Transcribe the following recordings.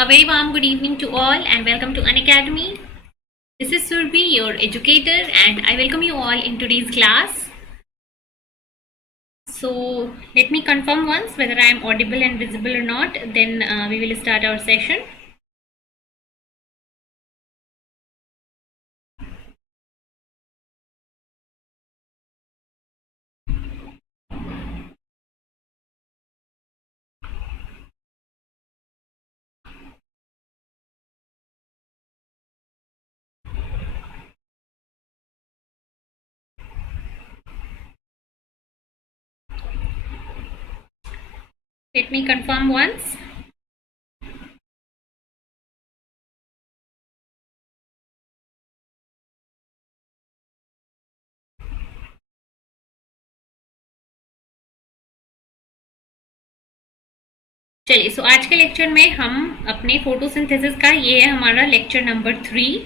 A very warm good evening to all and welcome to Unacademy. This is Surbi, your educator, and I welcome you all in today's class. So let me confirm once whether I am audible and visible or not, then we will start our session. Let me confirm once. चलिए, सो आज के lecture में हम अपने photosynthesis का, ये है हमारा लेक्चर नंबर 3.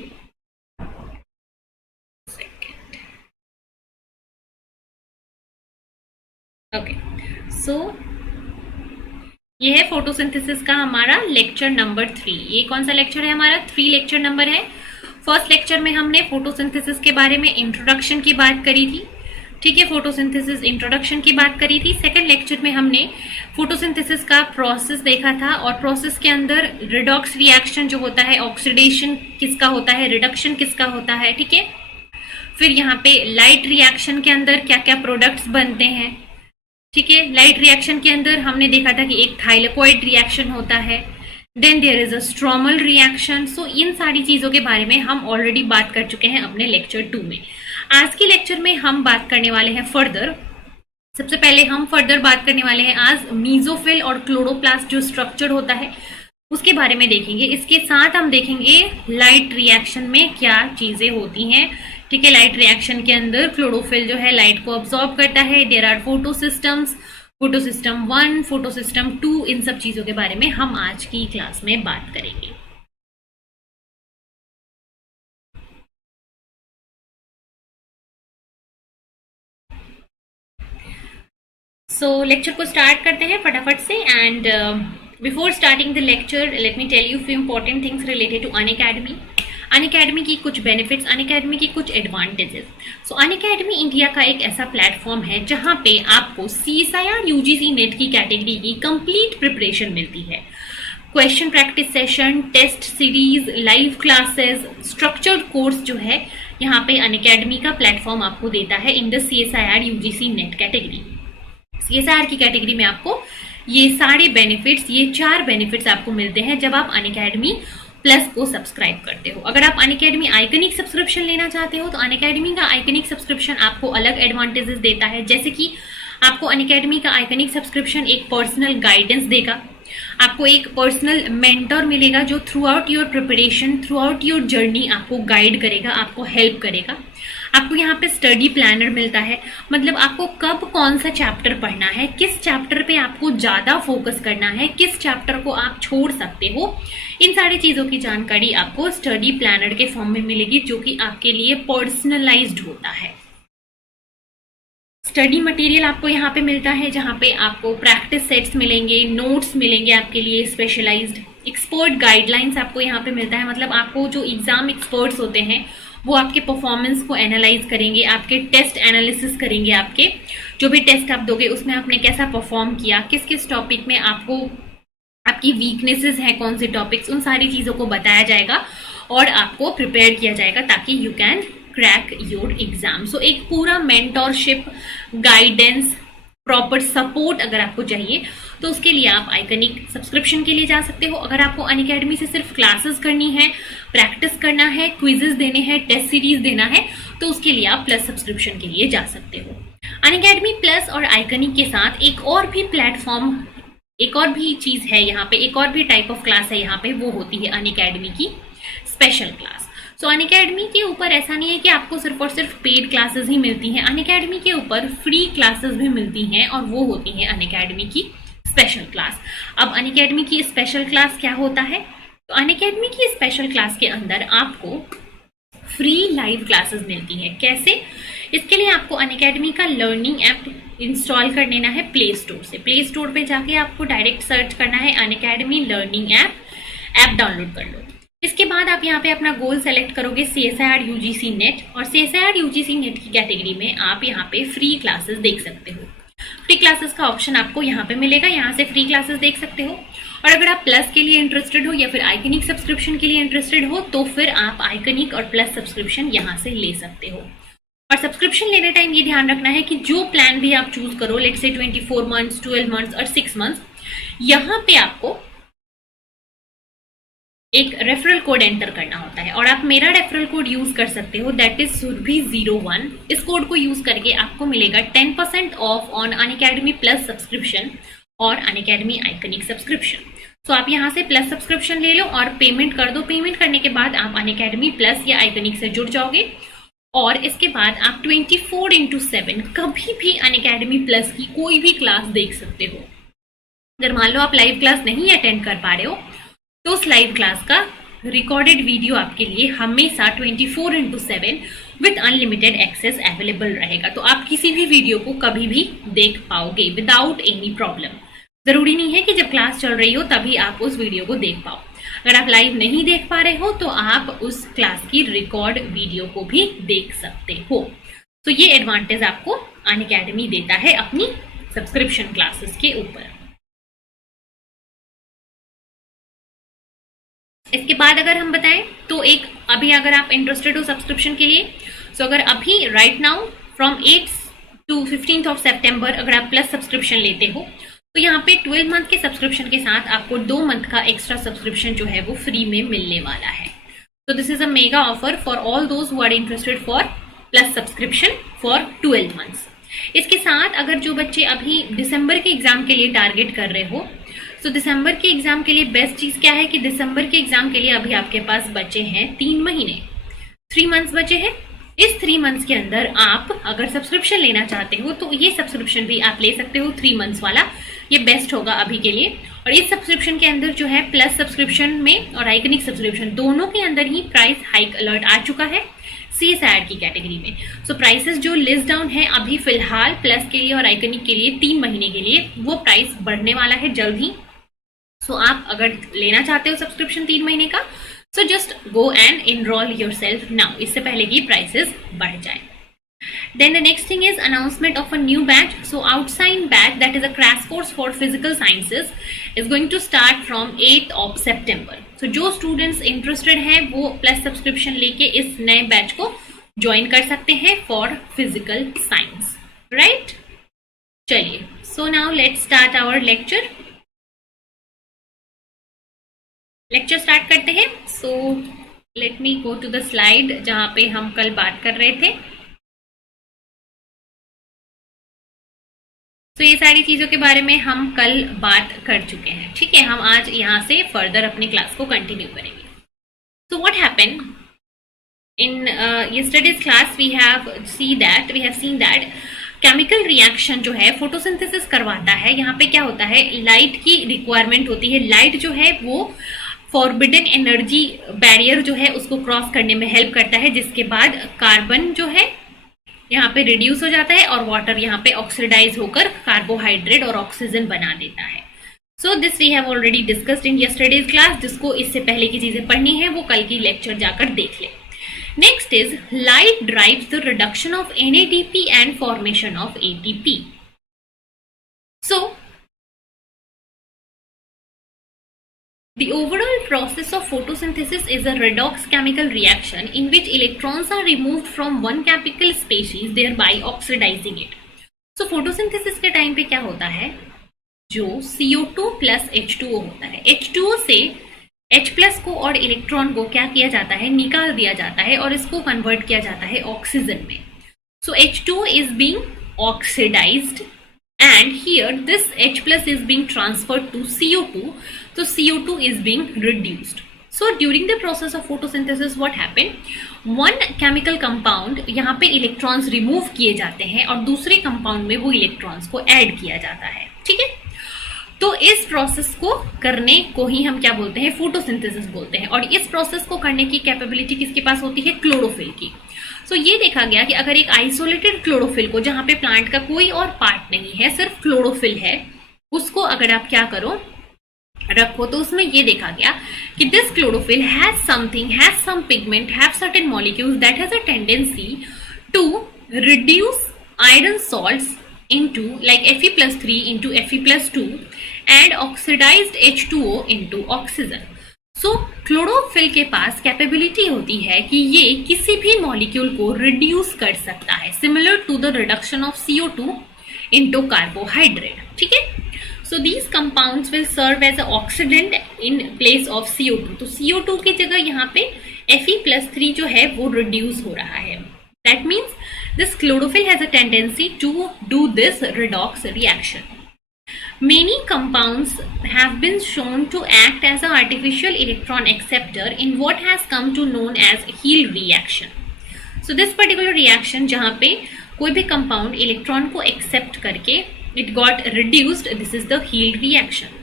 ओके, सो ये है फोटोसिंथेसिस का हमारा लेक्चर नंबर 3. ये कौन सा लेक्चर है? हमारा 3 लेक्चर नंबर है. फर्स्ट लेक्चर में हमने फोटोसिंथेसिस के बारे में इंट्रोडक्शन की बात करी थी. ठीक है, फोटोसिंथेसिस इंट्रोडक्शन की बात करी थी. सेकंड लेक्चर में हमने फोटोसिंथेसिस का प्रोसेस देखा था और प्रोसेस के अंदर रिडॉक्स रिएक्शन जो होता है, ऑक्सीडेशन किसका होता है, रिडक्शन किसका होता है. ठीक है, फिर यहाँ पे लाइट रिएक्शन के अंदर क्या क्या प्रोडक्ट्स बनते हैं. ठीक है, लाइट रिएक्शन के अंदर हमने देखा था कि एक थाइलेकोइड रिएक्शन होता है, then there is a stromal reaction. So इन सारी चीजों के बारे में हम ऑलरेडी बात कर चुके हैं अपने लेक्चर 2 में. आज के लेक्चर में हम बात करने वाले हैं फर्दर. सबसे पहले हम फर्दर बात करने वाले हैं आज मीजोफिल और क्लोरोप्लास्ट जो स्ट्रक्चर होता है उसके बारे में देखेंगे. इसके साथ हम देखेंगे लाइट रिएक्शन में क्या चीजें होती हैं. ठीक है, लाइट रिएक्शन के अंदर क्लोरोफिल जो है लाइट को अब्सॉर्ब करता है. There are photo systems, photo system 1, photo system 2, इन सब चीजों के बारे में हम आज की क्लास में बात करेंगे. सो लेक्चर को स्टार्ट करते हैं फटाफट से. And before starting the lecture let me tell you few important things related to Unacademy. Unacademy की कुछ बेनिफिट्स, अनअकैडमी की कुछ एडवांटेजेस. सो अनअकैडमी इंडिया का एक ऐसा प्लेटफॉर्म है जहां पे आपको CSIR UGC नेट की कैटेगरी की कंप्लीट प्रिपरेशन मिलती है. Question practice session, test series, live classes, structured course जो है यहाँ पे अनअकैडमी का प्लेटफॉर्म आपको देता है in the CSIR UGC net category. CSIR की कैटेगरी में आपको ये सारे बेनिफिट्स, ये 4 बेनिफिट्स आपको मिलते हैं जब आप अनअकैडमी प्लस को सब्सक्राइब करते हो. अगर आप अनअकैडमी आइकनिक सब्सक्रिप्शन लेना चाहते हो तो अनअकैडमी का आइकनिक सब्सक्रिप्शन आपको अलग एडवांटेजेस देता है. जैसे कि आपको अनअकैडमी का आइकनिक सब्सक्रिप्शन एक पर्सनल गाइडेंस देगा, आपको एक पर्सनल मेंटर मिलेगा जो through out your preparation, through out your journey आपको गाइड करेगा, आपको हेल्प करेगा. आपको यहाँ पे स्टडी प्लानर मिलता है, मतलब आपको कब कौन सा चैप्टर पढ़ना है, किस चैप्टर पे आपको ज्यादा फोकस करना है, किस चैप्टर को आप छोड़ सकते हो, इन सारी चीजों की जानकारी आपको स्टडी प्लानर के फॉर्म में मिलेगी जो कि आपके लिए पर्सनलाइज्ड होता है. स्टडी मटेरियल आपको यहाँ पे मिलता है जहाँ पे आपको प्रैक्टिस सेट्स मिलेंगे, नोट्स मिलेंगे आपके लिए स्पेशलाइज्ड. एक्सपर्ट गाइडलाइंस आपको यहाँ पे मिलता है, मतलब आपको जो एग्जाम एक्सपर्ट्स होते हैं वो आपके परफॉर्मेंस को एनालाइज करेंगे, आपके टेस्ट एनालिसिस करेंगे, आपके जो भी टेस्ट आप दोगे उसमें आपने कैसा परफॉर्म किया, किस किस टॉपिक में आपको आपकी वीकनेसेस हैं, कौन से टॉपिक्स, उन सारी चीजों को बताया जाएगा और आपको प्रिपेयर किया जाएगा ताकि you can crack your exam. So एक पूरा मेंटोरशिप, गाइडेंस, प्रॉपर सपोर्ट अगर आपको चाहिए तो उसके लिए आप आइकनिक सब्सक्रिप्शन के लिए जा सकते हो. अगर आपको अनअकैडमी से सिर्फ क्लासेस करनी है, प्रैक्टिस करना है, क्विजेस देने हैं, टेस्ट सीरीज देना है तो उसके लिए आप प्लस सब्सक्रिप्शन के लिए जा सकते हो. अनअकैडमी प्लस और आइकनिक के साथ एक और भी प्लेटफॉर्म, एक और भी चीज है यहाँ पे, एक और भी टाइप ऑफ क्लास है यहाँ पे, वो होती है अनअकैडमी की स्पेशल क्लास. सो अनअकैडमी के ऊपर ऐसा नहीं है कि आपको सिर्फ और सिर्फ पेड क्लासेस ही मिलती हैं, अनअकैडमी के ऊपर फ्री क्लासेस भी मिलती हैं और वो होती हैं अनअकैडमी की स्पेशल क्लास. अब अनअकैडमी की स्पेशल क्लास क्या होता है? तो अनअकैडमी की स्पेशल क्लास के अंदर आपको फ्री लाइव क्लासेस मिलती हैं. कैसे? इसके लिए आपको अनअकैडमी का लर्निंग ऐप इंस्टॉल कर लेना है प्ले स्टोर से. प्ले स्टोर पे जाके आपको डायरेक्ट सर्च करना है Unacademy learning app app download कर लो। इसके बाद आप यहाँ पे अपना गोल सेलेक्ट करोगे CSIR UGC नेट, और CSIR UGC नेट की कैटेगरी में आप यहाँ पे फ्री क्लासेस देख सकते हो। फ्री क्लासेस का ऑप्शन आपको यहाँ पे मिलेगा, यहाँ से फ्री क्लासेस देख सकते हो। और अगर आप प्लस के लिए इंटरेस्टेड हो या फिर आइकनिक सब्सक्रिप्शन के लिए इंटरेस्टेड हो तो फिर आप आइकनिक और प्लस सब्सक्रिप्शन यहाँ से ले सकते हो। और सब्सक्रिप्शन लेने टाइम ये ध्यान रखना है कि जो प्लान भी आप चूज करो, लेट्स से 24 मंथ्स, 12 मंथ्स और 6 मंथ्स, यहाँ पे आपको एक रेफरल कोड एंटर करना होता है और आप मेरा रेफरल कोड यूज कर सकते हो, दैट इज Surabhi01। इस कोड को यूज करके आपको मिलेगा 10% of on Unacademy plus subscription और अनअकैडमी आइकनिक सब्सक्रिप्शन। तो आप यहाँ से प्लस सब्सक्रिप्शन ले लो और पेमेंट कर दो। पेमेंट करने के बाद आप अनअकैडमी प्लस या आइकनिक से जुड़ जाओगे और इसके बाद आप 24/7 कभी भी अनअकैडमी प्लस की कोई भी क्लास देख सकते हो। अगर मान लो आप लाइव क्लास नहीं अटेंड कर पा रहे हो तो उस लाइव क्लास का रिकॉर्डेड वीडियो आपके लिए हमेशा 24/7 विद अनलिमिटेड एक्सेस अवेलेबल रहेगा। तो आप किसी भी वीडियो को कभी भी देख पाओगे विदाउट एनी प्रॉब्लम। जरूरी नहीं है कि जब क्लास चल रही हो तभी आप उस वीडियो को देख पाओ। अगर आप लाइव नहीं देख पा रहे हो तो आप उस क्लास की रिकॉर्ड वीडियो को भी देख सकते हो। तो ये एडवांटेज आपको अनअकैडमी देता है अपनी सब्सक्रिप्शन क्लासेस के ऊपर। इसके बाद अगर हम बताएं तो एक अभी अगर आप इंटरेस्टेड हो सब्सक्रिप्शन के लिए, तो अगर अभी right now from 8 to 15 of September अगर आप प्लस सब्सक्रिप्शन लेते हो तो यहाँ पे 12 मंथ के सब्सक्रिप्शन के साथ आपको 2 मंथ का एक्स्ट्रा सब्सक्रिप्शन जो है वो फ्री में मिलने वाला है। तो this is a mega offer for all those who are interested for plus subscription for 12 months. इसके साथ अगर जो बच्चे अभी दिसंबर के एग्जाम के लिए टारगेट कर रहे हो, तो दिसंबर के एग्जाम के लिए बेस्ट चीज क्या है कि दिसंबर के एग्जाम के लिए अभी आपके पास बचे हैं 3 महीने, 3 मंथ्स बचे हैं। इस 3 मंथ्स के अंदर आप अगर सब्सक्रिप्शन लेना चाहते हो तो ये सब्सक्रिप्शन भी आप ले सकते हो 3 मंथ्स वाला, ये बेस्ट होगा अभी के लिए। और इस सब्सक्रिप्शन के अंदर जो है प्लस सब्सक्रिप्शन में और आइकनिक सब्सक्रिप्शन दोनों के अंदर ही प्राइस हाइक अलर्ट आ चुका है CSIR की कैटेगरी में। सो प्राइसेस जो लिस्ट डाउन है अभी फिलहाल प्लस के लिए और आइकनिक के लिए 3 महीने के लिए, वो प्राइस बढ़ने वाला है जल्द ही। सो आप अगर लेना चाहते हो सब्सक्रिप्शन 3 महीने का, so just go and enrol yourself now, इससे पहले कि प्राइसेस बढ़ जाए। Then the next thing is announcement of a new batch. So outside batch, that is a crash course for physical sciences, is going to start from 8th of September. So जो students interested हैं वो plus subscription लेके इस नए batch को join कर सकते हैं for physical science, right? चलिए, so now let's start our lecture. Lecture start करते हैं। So let me go to the slide जहां पे हम कल बात कर रहे थे। तो ये सारी चीजों के बारे में हम कल बात कर चुके हैं, ठीक है। हम आज यहाँ से फर्दर अपनी क्लास को कंटिन्यू करेंगे। So what happened in yesterday's class, we have seen that chemical reaction जो है फोटोसिंथेसिस करवाता है। यहाँ पे क्या होता है, लाइट की रिक्वायरमेंट होती है। लाइट जो है वो फॉरबिडन एनर्जी बैरियर जो है उसको क्रॉस करने में हेल्प करता है, जिसके बाद कार्बन जो है यहाँ पे रिड्यूस हो जाता है और वाटर यहाँ पे ऑक्सीडाइज होकर कार्बोहाइड्रेट और ऑक्सीजन बना देता है। So this we have already discussed in yesterday's class. जिसको इससे पहले की चीजें पढ़नी है वो कल की लेक्चर जाकर देख ले। Next is light drives the reduction of NADP and formation of ATP. So the overall process of photosynthesis is a redox chemical reaction in which electrons are removed from one chemical species, thereby oxidizing it. So photosynthesis के time पे क्या होता है, जो CO2 plus H2O होता है, H2O से H plus को और इलेक्ट्रॉन को क्या किया जाता है, निकाल दिया जाता है और इसको कन्वर्ट किया जाता है ऑक्सीजन में। So H2O is being oxidized and here this H plus is being transferred to CO2, so CO2 is being reduced. So during the process of photosynthesis what happened, one chemical compound यहाँ पे electrons remove किए जाते हैं और दूसरे compound में वो electrons को ऐड किया जाता है, ठीक है। तो इस प्रोसेस को करने को ही हम क्या बोलते हैं, फोटोसिंथेसिस बोलते हैं। और इस प्रोसेस को करने की कैपेबिलिटी किसके पास होती है, क्लोरोफिल की। सो ये देखा गया कि अगर एक आइसोलेटेड क्लोरोफिल को, जहां पे प्लांट का कोई और पार्ट नहीं है, सिर्फ क्लोरोफिल है, उसको अगर आप क्या करो, रखो तो उसमें ये देखा गया कि this chlorophyll has some pigment, have certain molecules that has a tendency to reduce iron salts into like Fe+3 into Fe+2 and oxidized H2O into oxygen. So chlorophyll के पास कैपेबिलिटी होती है कि ये किसी भी मॉलिक्यूल को रिड्यूस कर सकता है, similar to the reduction of CO2 into carbohydrate. ठीक है, so these compounds will serve as a oxidant in place of CO2. तो CO2 की जगह यहाँ पे Fe+3 जो है वो रिड्यूस हो रहा है. That means this chlorophyll has a tendency to do this redox reaction. Many compounds have been shown to act as an artificial electron acceptor in what has come to known as Heal reaction. So this particular reaction जहाँ पे कोई भी compound electron को accept करके it got reduced, this is the Heal reaction.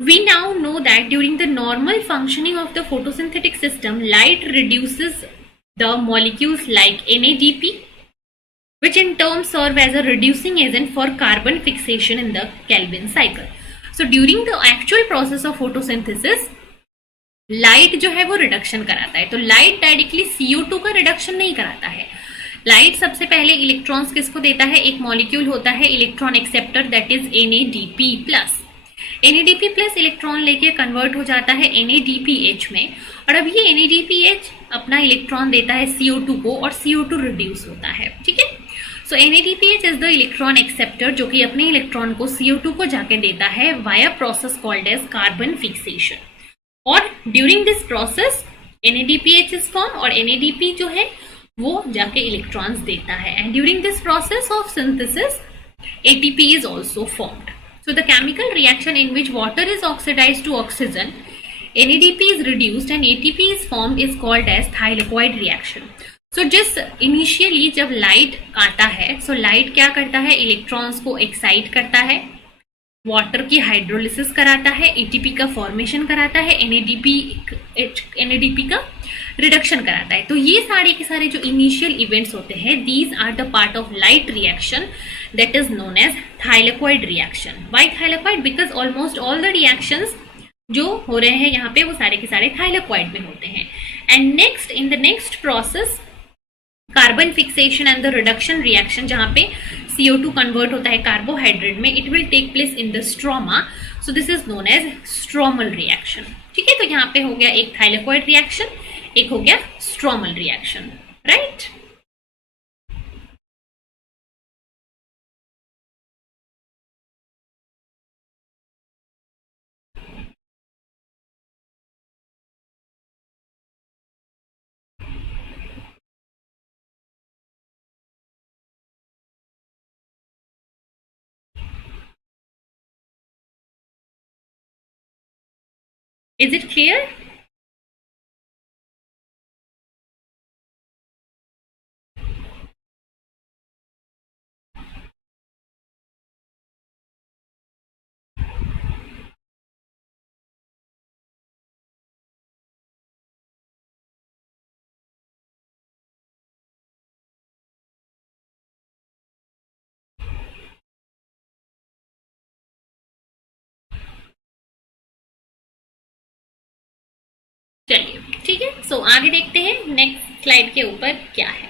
We now know that during the normal functioning of the photosynthetic system, light reduces the molecules like NADP, which in turn serve as a reducing agent for carbon fixation in the Calvin cycle. So during the actual process of photosynthesis, light जो है वो reduction कराता है. तो light directly CO2 का reduction नहीं कराता है. लाइट सबसे पहले इलेक्ट्रॉन्स किसको देता है? एक मॉलिक्यूल होता है electron acceptor, that is NADP+. NADP+ electron लेके कन्वर्ट हो जाता है NADPH में, और अब ये NADPH अपना इलेक्ट्रॉन देता है CO2 को और CO2 रिड्यूस होता है. ठीक है, सो NADPH is the electron acceptor जो कि अपने इलेक्ट्रॉन को CO2 को जाके देता है via process called as carbon fixation. और during this process NADPH is form और NADP जो है वो जाके इलेक्ट्रॉन्स देता है. And during this process of synthesis ATP is also formed. So the chemical reaction in which water is oxidized to oxygen, NADP is reduced and ATP is formed is called as thylakoid reaction. So जिस initially जब light आता है, so light क्या करता है? Electrons को excite करता है, वाटर की हाइड्रोलिसिस कराता है, ATP का फॉर्मेशन कराता है, NADP का रिडक्शन कराता है. तो ये सारे के सारे जो इनिशियल इवेंट्स होते हैं, these are the part of light reaction that is known as thylakoid reaction. Why thylakoid? Because almost all the reactions जो हो रहे हैं यहाँ पे वो सारे के सारे thylakoid में होते हैं. And next in the next process, carbon fixation and the reduction reaction जहाँ पे CO2 convert होता है कार्बोहाइड्रेट में, it will take place in the stroma. So this is known as stromal reaction. ठीक है, तो यहाँ पे हो गया एक thylakoid reaction, एक हो गया stromal reaction, right? Is it clear? चलिए ठीक है, सो आगे देखते हैं नेक्स्ट स्लाइड के ऊपर क्या है.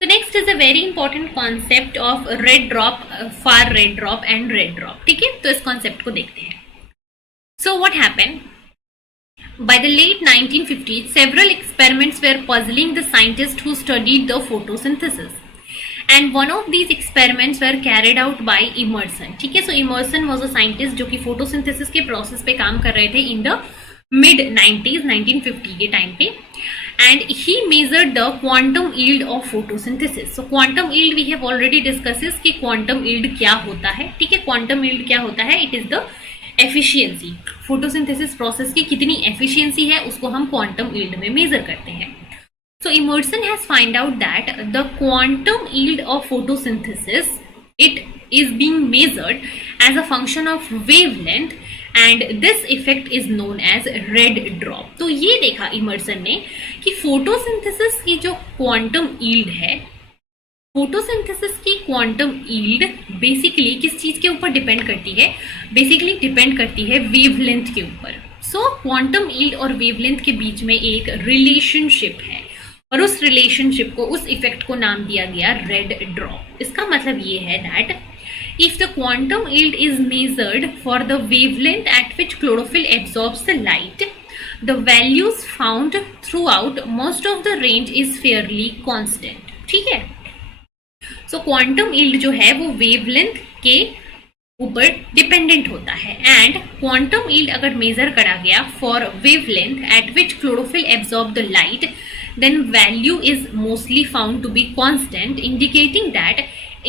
तो next is a very important concept of red drop, far red drop and red drop. ठीक है, तो इस कॉन्सेप्ट को देखते हैं. सो what happened? By the late 1950s, several experiments were puzzling the scientists who studied the photosynthesis. And one of these experiments were carried out by Emerson. ठीक है, so Emerson was a scientist जो कि photosynthesis के process पे काम कर रहे थे in the mid 90s, 1950 के टाइम पे. And he measured the quantum yield of photosynthesis. So quantum yield we have already discussed कि quantum yield क्या होता है. ठीक है, quantum yield क्या होता है? It is the efficiency. Photosynthesis process की कितनी एफिशिएंसी है उसको हम क्वांटम यील्ड में मेजर करते हैं. So Emerson has find out that the quantum yield of photosynthesis, it is being measured as a function of wavelength and this effect is known as red drop. तो ये देखा immersion ने कि photosynthesis की जो quantum yield है photosynthesis की quantum yield basically किस चीज के ऊपर डिपेंड करती है? बेसिकली डिपेंड करती है वेवलेंथ के ऊपर। सो क्वांटम यील्ड और वेवलेंथ के बीच में एक रिलेशनशिप है और उस रिलेशनशिप को, उस इफेक्ट को नाम दिया गया रेड ड्रॉप। इसका मतलब ये है that if the quantum yield is measured for the wavelength at which chlorophyll absorbs the light, the values found throughout most of the range is fairly constant। ठीक है, सो क्वांटम यील्ड जो है वो wavelength के ऊपर डिपेंडेंट होता है and quantum yield अगर मेजर करा गया for wavelength eight which chlorophyll absorb the light, then value is mostly found to be constant, indicating that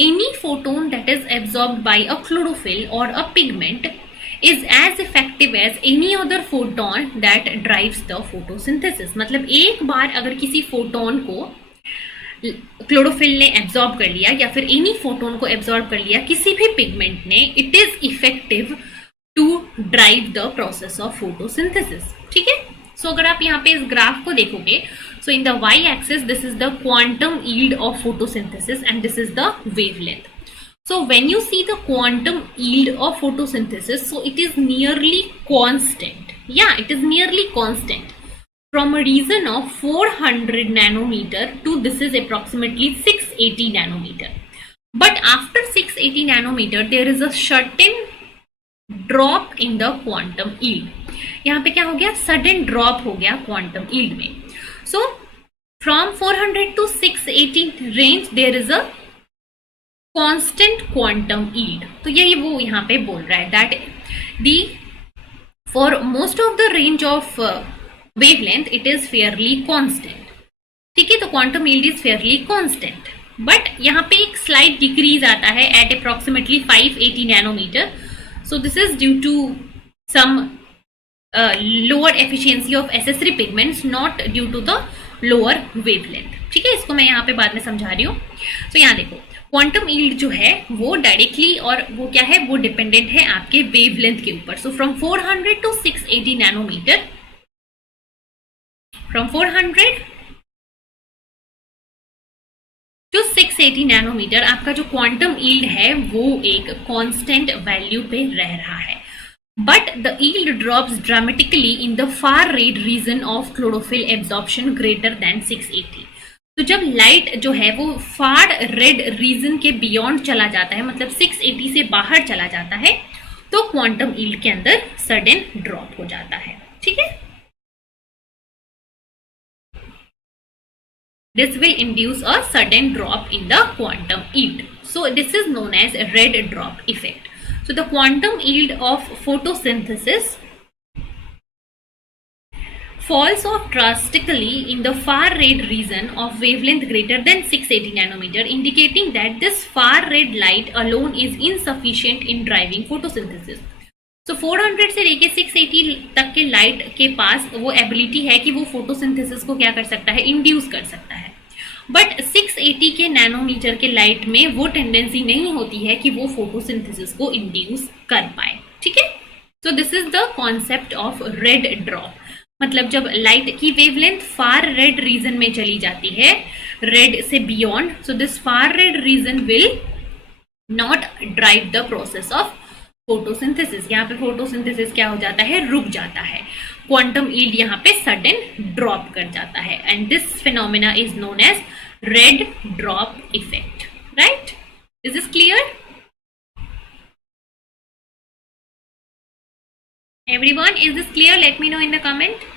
any photon that is absorbed by a chlorophyll or a pigment is as effective as any other photon that drives the photosynthesis। मतलब एक बार अगर किसी photon को chlorophyll ने absorb कर लिया या फिर एनी फोटोन को एब्जॉर्ब कर लिया किसी भी पिगमेंट ने, it is effective to drive the process of photosynthesis. ठीक है, सो अगर आप यहाँ पे इस ग्राफ को देखोगे, so in the y-axis this is the quantum yield of photosynthesis and this is the wavelength। so when you see the quantum yield of photosynthesis, so it is nearly constant, yeah, it is nearly constant from a region of 400 nanometer to this is approximately 680 nanometer, but after 680 nanometer there is a certain drop in the quantum yield। यहाँ पे क्या हो गया? Sudden drop हो गया quantum yield में। So from 400 to 680 range there is a constant quantum yield. तो यही वो यहाँ पे बोल रहा है that the for most of the range of wavelength it is fairly constant. ठीक है, तो quantum yield is fairly constant, but यहाँ पे एक स्लाइट डिक्रीज आता है at approximately 580 nanometre. So this is due to some lower efficiency of accessory pigments, not due to the lower wavelength. ठीक है, इसको मैं यहाँ पे बाद में समझा रही हूँ। तो यहाँ देखो, क्वांटम यील्ड जो है वो डायरेक्टली और वो क्या है, वो डिपेंडेंट है आपके वेवलेंथ के ऊपर। So from 400 to 680 nanometre, from 400 to 680 nanometre आपका जो क्वांटम यील्ड है वो एक कांस्टेंट वैल्यू पे रह रहा है, but the yield drops dramatically in the far red region of chlorophyll absorption greater than 680। तो जब लाइट जो है वो फार रेड रीजन के बियॉन्ड चला जाता है, मतलब 680 से बाहर चला जाता है, तो क्वांटम यील्ड के अंदर सडन ड्रॉप हो जाता है। ठीक है, this will induce a sudden drop in the quantum yield, so this is known as red drop effect। So the quantum yield of photosynthesis falls off drastically in the far red region of wavelength greater than 680 nanometer, indicating that this far red light alone is insufficient in driving photosynthesis। So 400 से लेके 680 तक के light के पास वो ability है कि वो photosynthesis को क्या कर सकता है, इंड्यूस कर सकता है, बट 680 के नैनोमीटर के लाइट में वो टेंडेंसी नहीं होती है कि वो फोटोसिंथेसिस को इंड्यूस कर पाए। ठीक है, so this is the concept of red drop. मतलब जब लाइट की वेवलेंथ फार रेड रीजन में चली जाती है, रेड से beyond, so this far red region will not drive the process of photosynthesis. यहाँ पे फोटोसिंथेसिस क्या हो जाता है, रुक जाता है, क्वांटम यील्ड यहाँ पे सडन ड्रॉप कर जाता है, and this phenomena is known as red drop effect. Right, is this clear? Everyone, is this clear? Let me know in the comment।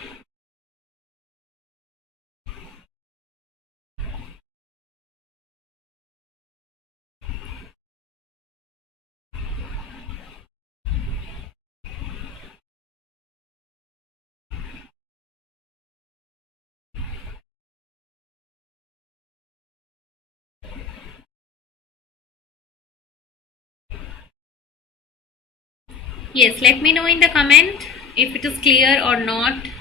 Yes, let me know in the comment if it is clear or not।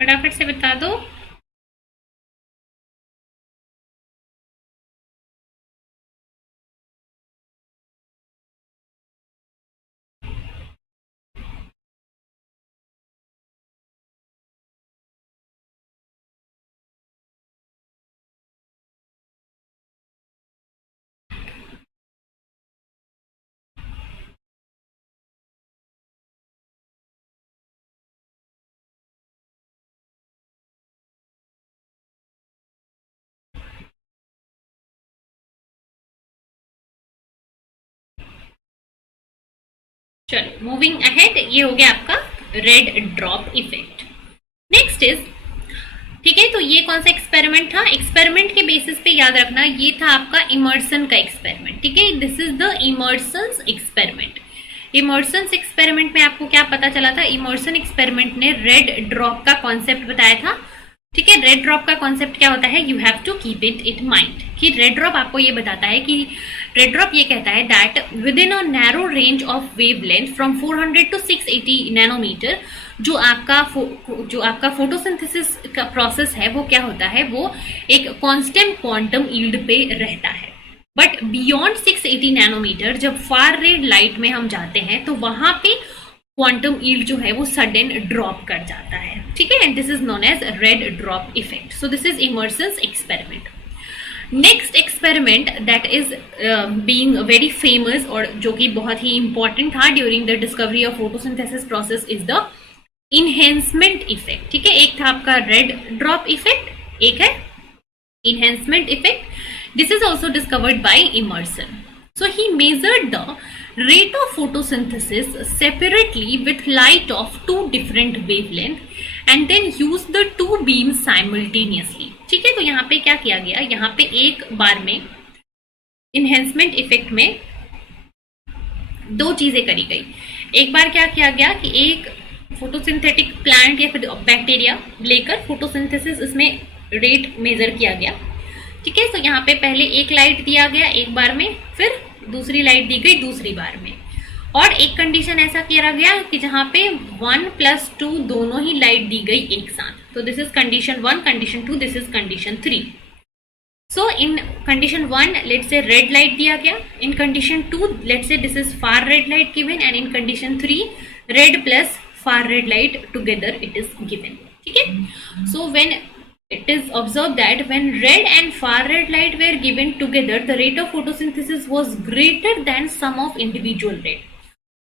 फटाफट से बता दो। चलो moving ahead, ये हो गया आपका red drop effect. Next is, ठीक है, तो ये कौन सा एक्सपेरिमेंट था? एक्सपेरिमेंट के बेसिस पे याद रखना ये था आपका इमर्सन का एक्सपेरिमेंट। ठीक है, this is the Emerson's experiment. Emerson's experiment में आपको क्या पता चला था? इमर्सन एक्सपेरिमेंट ने रेड ड्रॉप का कॉन्सेप्ट बताया था। ठीक है, रेड ड्रॉप का कॉन्सेप्ट क्या होता है? You have to keep it in mind कि रेड ड्रॉप आपको ये बताता है कि रेड ड्रॉप ये कहता है that within a narrow range of wavelength from 400 to 680 nanometre, जो आपका फोटोसिंथेसिस का प्रोसेस है वो क्या होता है? वो एक कांस्टेंट क्वांटम यील्ड पे रहता है। बट बियॉन्ड 680 नैनोमीटर, जब फार रेड लाइट में हम जाते हैं तो वहां पे क्वांटम यील्ड जो है वो सडन ड्रॉप कर जाता है। ठीक है, and this is known as red drop effect. So this is Emerson's experiment. Next experiment that is being very famous और जो कि बहुत ही इंपॉर्टेंट था during the discovery of photosynthesis process is the enhancement effect. ठीक है, एक था आपका रेड ड्रॉप इफेक्ट, एक है enhancement effect. This is also discovered by Emerson. So he measured the rate of photosynthesis separately with light of two different wavelength and then used the two beams simultaneously. ठीक है, तो यहाँ पे क्या किया गया? यहाँ पे एक बार में enhancement effect में दो चीजें करी गई। एक बार क्या किया गया कि एक फोटोसिंथेटिक प्लांट या फिर बैक्टीरिया लेकर फोटोसिंथेसिस इसमें रेट मेजर किया गया। ठीक है, तो यहाँ पे पहले एक लाइट दिया गया एक बार में, फिर दूसरी लाइट दी गई दूसरी बार में, और एक कंडीशन ऐसा किया गया कि जहाँ पे 1+2 दोनों ही लाइट दी गई एक साथ। तो this is condition 1, condition 2, this is condition 3। So in condition 1 let say red light दिया गया, in condition 2 let say this is far red light given, and in condition 3 red plus far red light together it is given. ठीक है, so when it is observed that when red and far red light were given together, the rate of photosynthesis was greater than sum of individual ray.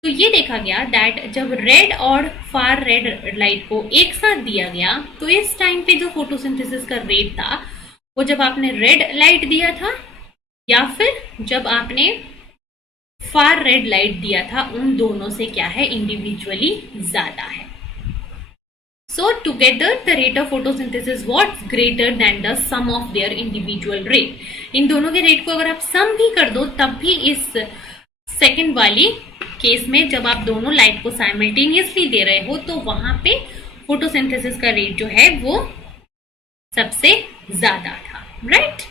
तो ये देखा गया that जब red और फार red light को एक साथ दिया गया तो इस टाइम पे जो फोटोसिंथेसिस का रेट था वो जब आपने रेड लाइट दिया था या फिर जब आपने फार रेड लाइट दिया था, उन दोनों से क्या है? इंडिविजुअली ज्यादा है। So together the rate of photosynthesis was greater than the sum of their individual rate. इन दोनों के रेट को अगर आप सम भी कर दो तब भी इस सेकंड वाली केस में जब आप दोनों लाइट को साइमल्टेनियसली दे रहे हो तो वहां पे फोटोसिंथेसिस का रेट जो है वो सबसे ज्यादा था, राइट?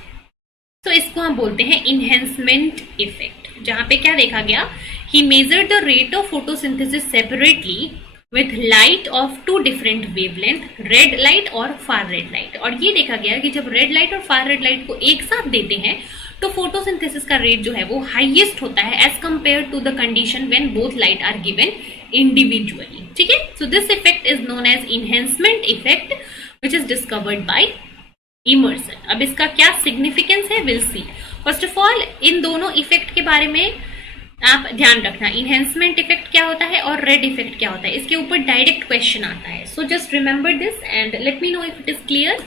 तो इसको हम बोलते हैं इनहेंसमेंट इफेक्ट, जहां पे क्या देखा गया? He measured the rate of photosynthesis separately with light of two different wavelength, red light और far red light। और ये देखा गया कि जब red light और far red light को एक साथ देते हैं तो फोटोसिंथेसिस का रेट जो है वो हाईएस्ट होता है as compare to the condition when both light are given individually. ठीक है, so this effect is known as enhancement effect which is discovered by Emerson. अब इसका क्या सिग्निफिकेंस है, will see. First of all इन दोनों इफेक्ट के बारे में आप ध्यान रखना, इनहेंसमेंट इफेक्ट क्या होता है और रेड इफेक्ट क्या होता है, इसके ऊपर डायरेक्ट क्वेश्चन आता है। So just remember this and let me know if it is clear.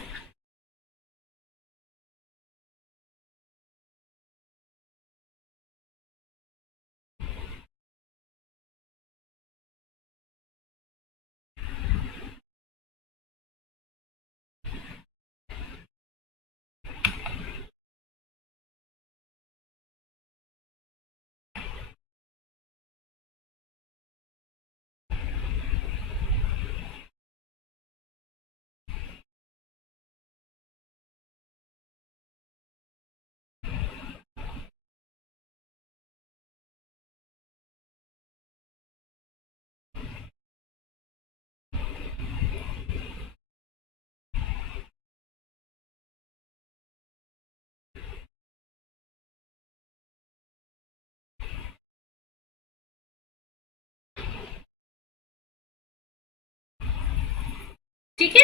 ठीक है।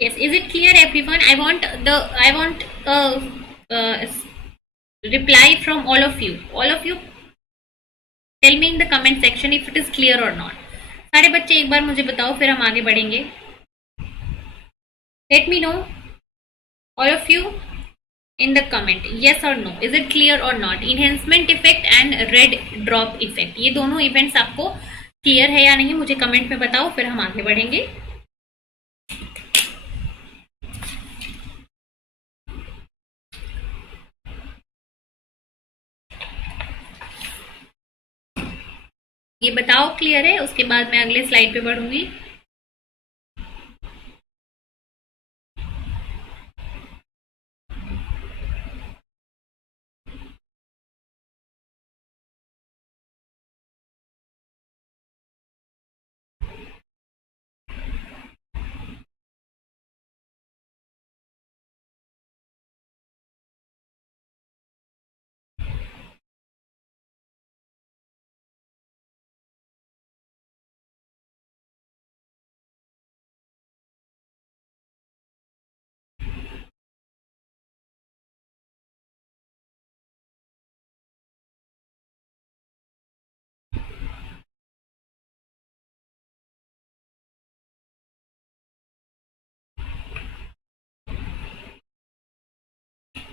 Yes, is it clear everyone? I want uh, reply from all of you. All of you tell me in the comment section if it is clear or not. सारे बच्चे एक बार मुझे बताओ, फिर हम आगे बढ़ेंगे. Let me know, all of you, in the comment, yes or no, is it clear or not? Enhancement effect and red drop effect, ये दोनों इवेंट्स आपको क्लियर है या नहीं, मुझे कमेंट में बताओ, फिर हम आगे बढ़ेंगे. ये बताओ क्लियर है, उसके बाद मैं अगले स्लाइड पे बढ़ूंगी.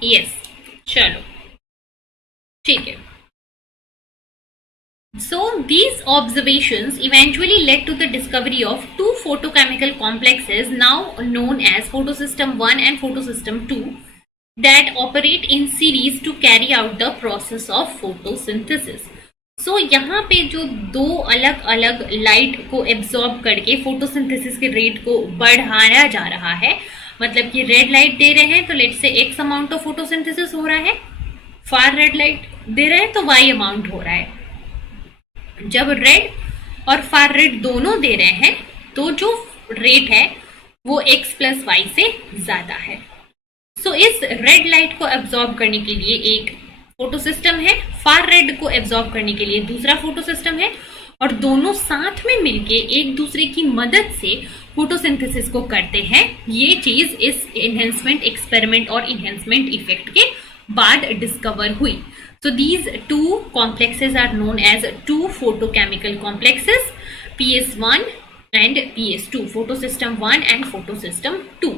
यस, चलो ठीक है. So these observations eventually led to the discovery of two photochemical complexes now known as photosystem 1 and photosystem 2 that operate in series to carry out the process of photosynthesis. So यहाँ पे जो दो अलग अलग light को absorb करके photosynthesis के rate को बढ़ाया जा रहा है, मतलब कि रेड लाइट दे रहे हैं तो लेट से एक्स अमाउंट ऑफ फोटोसिंथेसिस हो रहा है, फार रेड लाइट दे रहे हैं तो वाई अमाउंट हो रहा है. जब रेड और फार रेड दोनों दे रहे हैं तो जो रेट है वो x प्लस वाई से ज्यादा है. सो इस रेड लाइट को एब्जॉर्ब करने के लिए एक फोटो सिस्टम है, फार रेड को एब्जॉर्ब करने के लिए दूसरा फोटो सिस्टम है, और दोनों साथ में मिलके एक दूसरे की मदद से फोटोसिंथेसिस को करते हैं. ये चीज इस एनहेंसमेंट एक्सपेरिमेंट और एनहेंसमेंट इफेक्ट के बाद डिस्कवर हुई. So these two complexes are known as two photochemical complexes, PS1 and PS2, photosystem 1 and photosystem 2.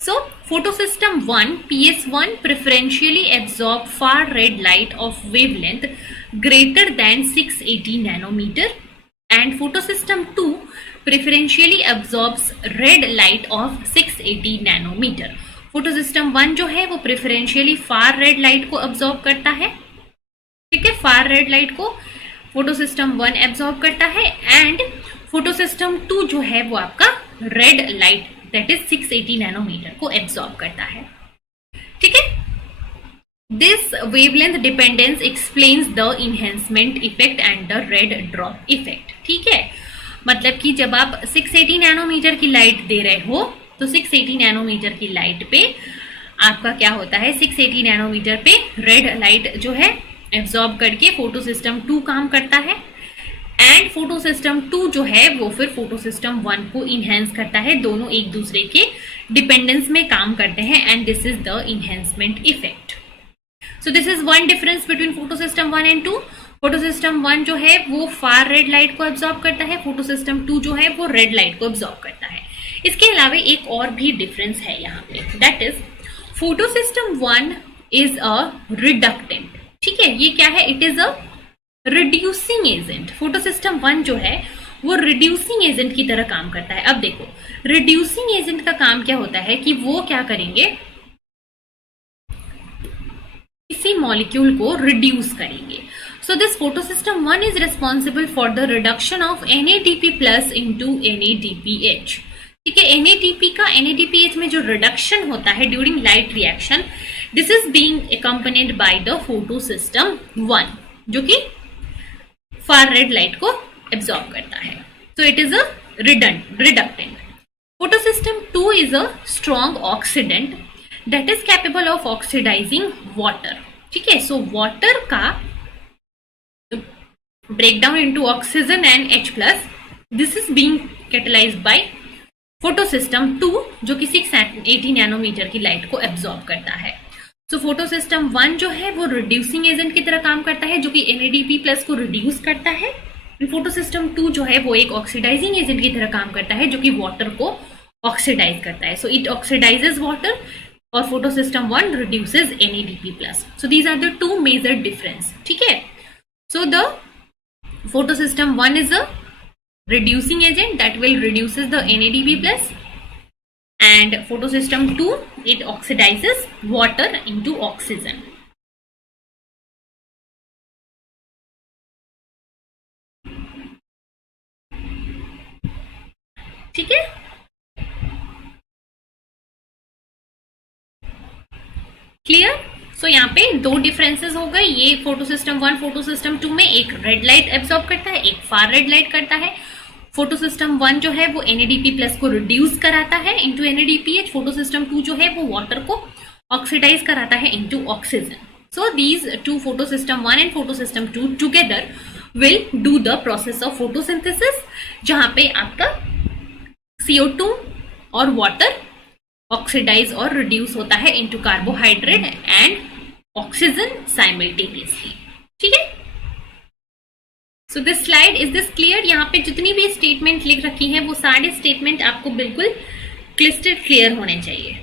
So photosystem 1, PS1 preferentially absorb far red light of wavelength greater than 680 nanometer, and photosystem 2 preferentially absorbs red light of 680 nanometer. Photosystem 1 जो है वो preferentially far red light को absorb करता है, ठीक है, far red light को photosystem 1 absorb करता है, एंड फोटोसिस्टम 2 जो है वो आपका red light that is 680 nanometre को एब्जॉर्ब करता है. ठीक है, this wavelength dependence explains the enhancement effect and the red drop effect. ठीक है, मतलब कि जब आप 680 नैनोमीटर की लाइट दे रहे हो तो 680 नैनोमीटर की लाइट पे आपका क्या होता है, 680 नैनोमीटर पे रेड लाइट जो है एब्जॉर्ब करके फोटोसिस्टम 2 काम करता है, एंड फोटोसिस्टम 2 जो है वो फिर फोटोसिस्टम 1 को इनहेंस करता है. दोनों एक दूसरे के डिपेंडेंस में काम करते हैं, and this is the enhancement effect. So this is one difference between photosystem 1 and 2. Photosystem 1 जो है वो फार रेड लाइट को एब्जॉर्ब करता है, फोटोसिस्टम 2 जो है वो रेड लाइट को एब्जॉर्ब करता है. इसके अलावा एक और भी डिफरेंस है यहाँ पे, that is photosystem 1 is a reductant. ठीक है, ये क्या है, it is a reducing agent. Photosystem 1 जो है वो रिड्यूसिंग एजेंट की तरह काम करता है. अब देखो, रिड्यूसिंग एजेंट का काम क्या होता है कि वो क्या करेंगे, किसी मॉलिक्यूल को रिड्यूस करेंगे. So this photosystem 1 is responsible for the reduction of NADP plus into NADPH. ठीक है, NADP का NADPH में जो रिडक्शन होता है during light reaction, this is being accompanied by the photosystem 1 जो कि फार रेड लाइट को एब्जॉर्ब करता है. So it is a reductant. Photosystem 2 is a strong oxidant that is capable of oxidising water. ठीक है, सो वाटर का breakdown into oxygen and H plus. This is being catalyzed by photosystem 2 जो कि 680 nanometre की light को absorb करता है। सो फोटोसिस्टम 1 जो है वो रिड्यूसिंग एजेंट की तरह काम करता है जो कि NADP प्लस को रिड्यूस करता है। फोटोसिस्टम 2 जो है वो एक ऑक्सीडाइजिंग एजेंट की तरह काम करता है जो कि वाटर को ऑक्सीडाइज करता है। सो इट ऑक्सीडाइजेस वाटर और photosystem 1 reduces NADP plus. So these are the two major difference. ठीक है, so the photosystem 1 is a reducing agent that will reduces the NADP plus, and photosystem 2 it oxidizes water into oxygen. ठीक है, clear. सो यहाँ पे दो differences हो गए, ये फोटोसिस्टम 1 फोटोसिस्टम 2 में एक रेड लाइट एब्जॉर्ब करता है, एक फार रेड लाइट करता है। फोटोसिस्टम 1 जो है वो NADP प्लस को रिड्यूस कराता है इनटू NADPH। फोटोसिस्टम 2 जो है वो वाटर को ऑक्सीडाइज कराता है into oxygen. So these two photosystem 1 and photosystem 2 together will do the process of photosynthesis, जहां पे आपका CO2 और वाटर ऑक्सीडाइज और रिड्यूस होता है into carbohydrate and oxygen simultaneously. ठीक है, so this slide is this clear. यहाँ पे जितनी भी स्टेटमेंट लिख रखी हैं वो सारे स्टेटमेंट आपको बिल्कुल क्लिस्टर क्लियर होने चाहिए।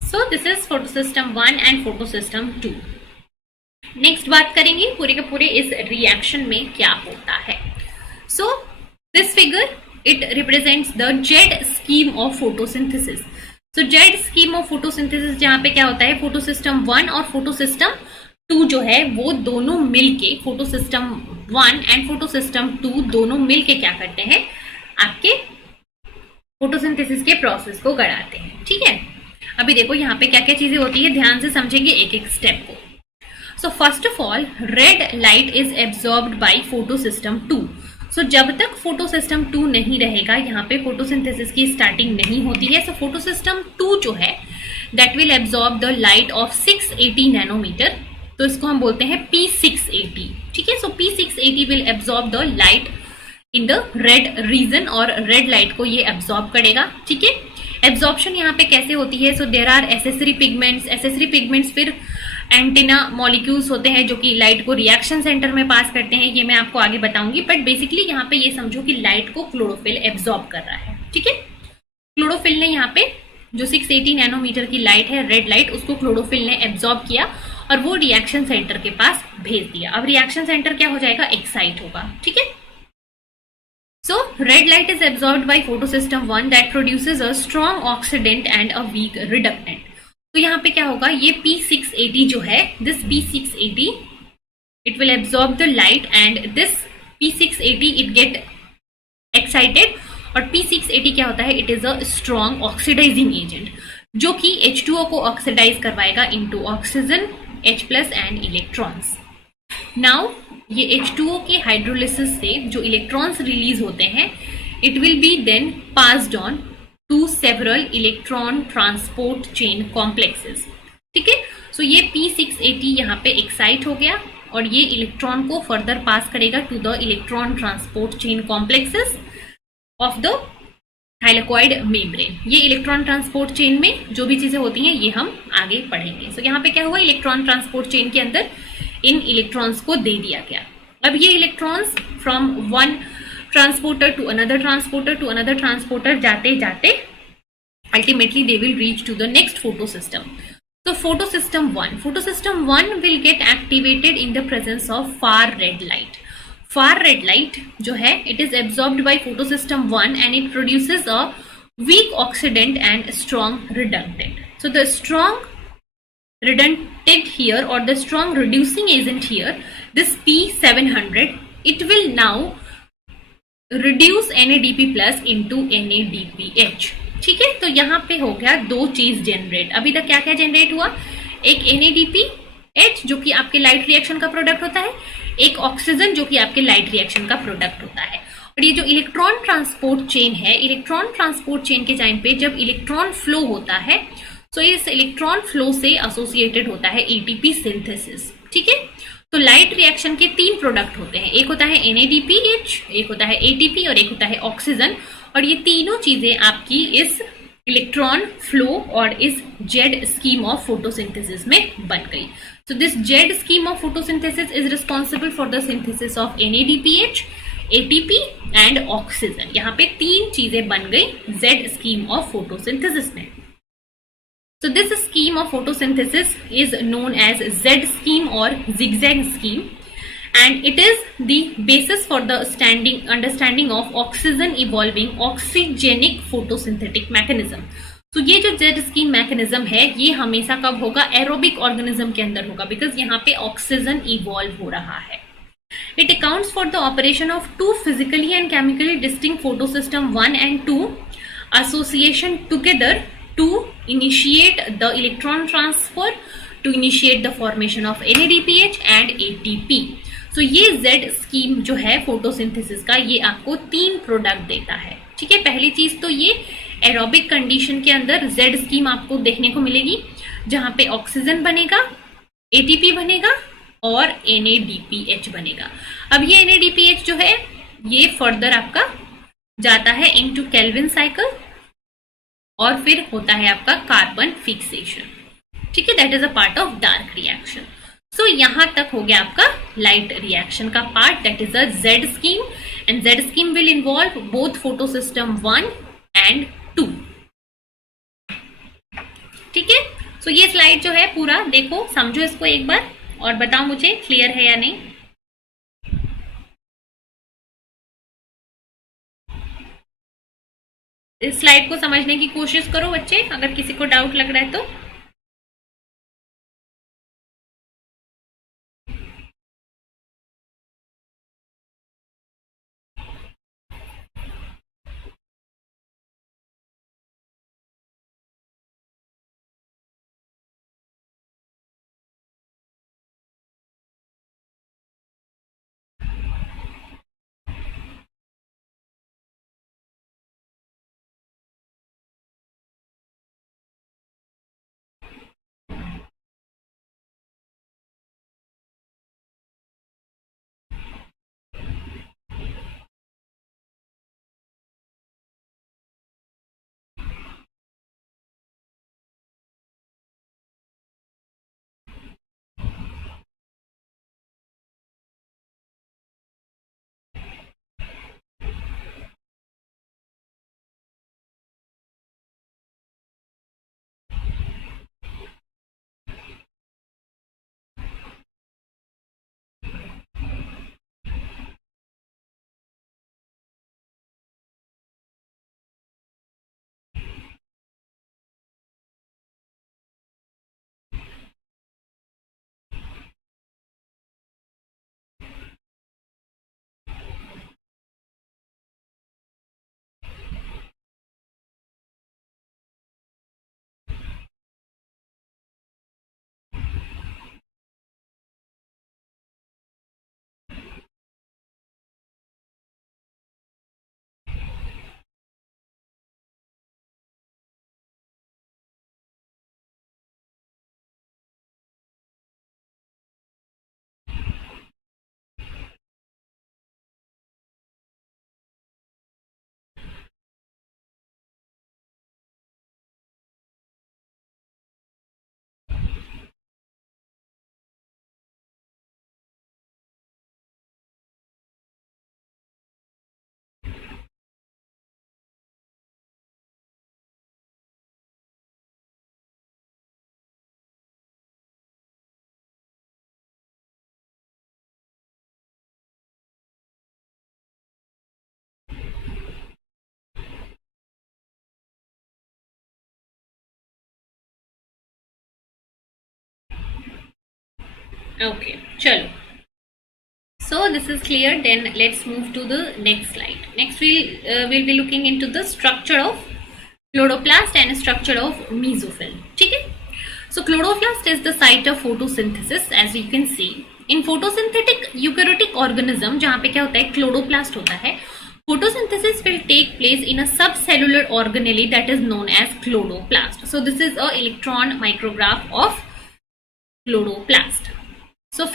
सो this is photosystem 1 and photosystem 2। Next बात करेंगे पूरे के पूरे इस रिएक्शन में क्या होता है। So this figure it represents the Z scheme of photosynthesis. So Z scheme of photosynthesis जहां पे क्या होता है, फोटोसिस्टम 1 और फोटोसिस्टम 2 जो है वो दोनों मिलके, फोटोसिस्टम 1 एंड फोटोसिस्टम 2 दोनों मिलके क्या करते हैं, आपके फोटोसिंथेसिस के प्रोसेस को गढ़ाते हैं। ठीक है, अभी देखो यहाँ पे क्या क्या चीजें होती है, ध्यान से समझेंगे एक एक स्टेप को। So first of all red light is absorbed bye photosystem 2। सो जब तक फोटोसिस्टम 2 नहीं रहेगा, यहाँ पे फोटोसिंथेसिस की स्टार्टिंग नहीं होती है। सो फोटोसिस्टम 2 जो है that will absorb the light of 680 nanometre, तो इसको हम बोलते हैं P680। ठीक है, so P680 will absorb the light in the red region, और रेड लाइट को ये एब्जॉर्ब करेगा। ठीक है, एब्जॉर्प्शन यहाँ पे कैसे होती है, so there are accessory pigments. Accessory pigments फिर एंटीना मॉलिक्यूल्स होते हैं जो कि लाइट को रिएक्शन सेंटर में पास करते हैं, ये मैं आपको आगे बताऊंगी। बट बेसिकली यहाँ पे ये समझो कि लाइट को क्लोरोफिल एब्जॉर्ब कर रहा है। ठीक है, क्लोरोफिल ने यहाँ पे जो 680 नैनोमीटर की लाइट है, रेड लाइट, उसको क्लोरोफिल ने एब्जॉर्ब किया और वो रिएक्शन सेंटर के पास भेज दिया। अब रिएक्शन सेंटर क्या हो जाएगा, एक्साइट होगा। ठीक है, so red light is absorbed by photosystem 1 that produces a strong oxidant and a weak reductant। तो यहाँ पे क्या होगा, ये P680 जो है, this P680 it will absorb the light and this P680 it get excited, और P680 क्या होता है, it is a strong oxidizing agent जो कि H2O को ऑक्सीडाइज करवाएगा into oxygen, H plus and electrons। Now ये H2O के हाइड्रोलिसिस से जो इलेक्ट्रॉन्स रिलीज होते हैं, it will be then passed on to several electron transport chain complexes. ठीक है, सो ये P680 यहाँ पे एक्साइट हो गया और ये इलेक्ट्रॉन को फर्दर पास करेगा to the electron transport chain complexes of the thylakoid membrane. ये इलेक्ट्रॉन ट्रांसपोर्ट चेन में जो भी चीजें होती हैं ये हम आगे पढ़ेंगे। सो यहाँ पे क्या हुआ, इलेक्ट्रॉन ट्रांसपोर्ट चेन के अंदर इन इलेक्ट्रॉन्स को दे दिया गया। अब ये electrons from one transporter to another transporter to another transporter जाते जाते ultimately they will reach to the next photosystem. So photosystem 1 will get activated in the presence of far red light. Far red light जो है it is absorbed by photosystem 1 and it produces a weak oxidant and strong reductant. So the strong reductant here or the strong reducing agent here, this P700, it will now reduce NADP plus into NADPH. ठीक है, तो यहाँ पे हो गया दो चीज generate. अभी तक क्या क्या जनरेट हुआ, एक NADPH जो कि आपके लाइट रिएक्शन का प्रोडक्ट होता है, एक ऑक्सीजन जो कि आपके लाइट रिएक्शन का प्रोडक्ट होता है. और ये जो इलेक्ट्रॉन ट्रांसपोर्ट चेन है, इलेक्ट्रॉन ट्रांसपोर्ट चेन के टाइम पे जब इलेक्ट्रॉन फ्लो होता है, तो इस इलेक्ट्रॉन फ्लो से एसोसिएटेड होता है एटीपी सिंथेसिस. ठीक है, तो लाइट रिएक्शन के तीन प्रोडक्ट होते हैं, एक होता है NADPH, एक होता है ATP और एक होता है ऑक्सीजन. और ये तीनों चीजें आपकी इस इलेक्ट्रॉन फ्लो और इस जेड स्कीम ऑफ फोटोसिंथेसिस में बन गई. So this Z scheme of photosynthesis is responsible for the synthesis of NADPH, ATP and oxygen. यहाँ पे तीन चीजें बन गई जेड स्कीम ऑफ फोटोसिंथेसिस में. So this scheme of photosynthesis is known as Z scheme or zigzag scheme, and it is the basis for the understanding of oxygen evolving oxygenic photosynthetic mechanism. तो ये जो Z scheme mechanism है ये हमेशा कब होगा, aerobic organism के अंदर होगा, बिकॉज यहाँ पे ऑक्सीजन इवॉल्व हो रहा है. It accounts for the operation of two physically and chemically distinct photosystem 1 and 2 association together to initiate the electron transfer, to initiate the formation of NADPH and ATP. So ये Z scheme जो है photosynthesis का, ये आपको तीन product देता है. ठीक है, पहली चीज तो ये एरोबिक कंडीशन के अंदर Z स्कीम आपको देखने को मिलेगी, जहां पे ऑक्सीजन बनेगा, ATP बनेगा और NADPH बनेगा. अब ये NADPH जो है ये फर्दर आपका जाता है इनटू केल्विन साइकिल और फिर होता है आपका कार्बन फिक्सेशन. ठीक है, that is a part of dark reaction. So यहां तक हो गया आपका लाइट रिएक्शन का part, that is a Z scheme, and Z scheme will involve both photosystem 1 and 2. ठीक है, सो ये स्लाइड जो है पूरा देखो, समझो इसको एक बार और बताओ मुझे क्लियर है या नहीं. इस स्लाइड को समझने की कोशिश करो बच्चे, अगर किसी को डाउट लग रहा है तो. Okay, chalo. So this is clear. Then let's move to the next slide. Next we'll be looking into the structure of chloroplast and structure of mesophyll. ठीक है? So chloroplast is the site of photosynthesis, as you can see. In photosynthetic eukaryotic organism, जहाँ पे क्या होता है, chloroplast होता है. Photosynthesis will take place in a subcellular organelle that is known as chloroplast. So this is a electron micrograph of chloroplast. So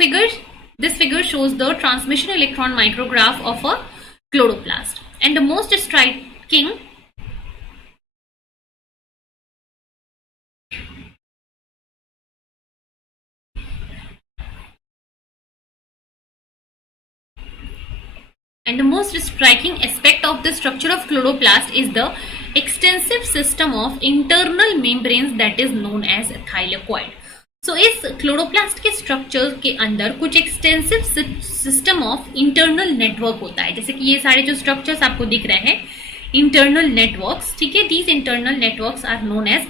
this figure shows the transmission electron micrograph of a chloroplast, and the most striking aspect of the structure of chloroplast is the extensive system of internal membranes that is known as thylakoid. So इस chloroplast के structure के अंदर कुछ extensive system of internal network होता है, जैसे कि ये सारे जो स्ट्रक्चर्स आपको दिख रहे हैं इंटरनल नेटवर्क्स, ठीक है. These internal networks are known as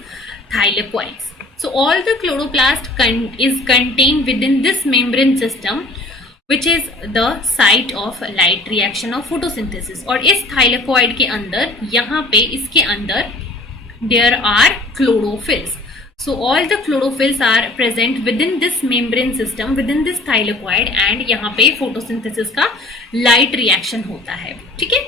thylakoids. So all the chloroplast is contained within this membrane system which is the site of light reaction of photosynthesis. और इस थाइलेकोइड के अंदर यहाँ पे इसके अंदर there are chlorophylls. So all the chlorophylls are present within this membrane system, within this thylakoid, and यहाँ पे photosynthesis का light reaction होता है, ठीक है.